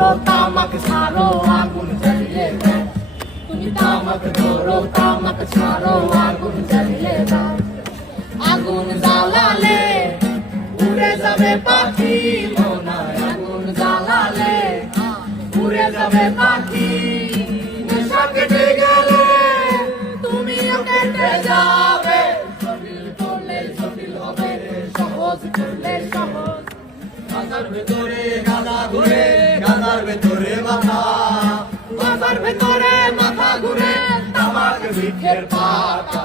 ধরো তামাক ছাড়ো আগুন জ্বালিয়ে দাও, তুমি তামাক ধরো তামাক ছাড়ো আগুন জ্বালিয়ে দাও। আগুন জ্বালালে উড়ে যাবে পাখি মনায়, আগুন জ্বালালে উড়ে যাবে পাখি। নেশা কেটে গেলে তুমিও কেটে যাবে, জটিল করলে জটিল হবে, সহজ করলে সহজ। গাজার ভেতরে গাদা ঘুরে, গাজার ভেতরে মাথা, গাজার ভেতরে মাথা ঘুরে, তামাক বৃক্ষের পাতা।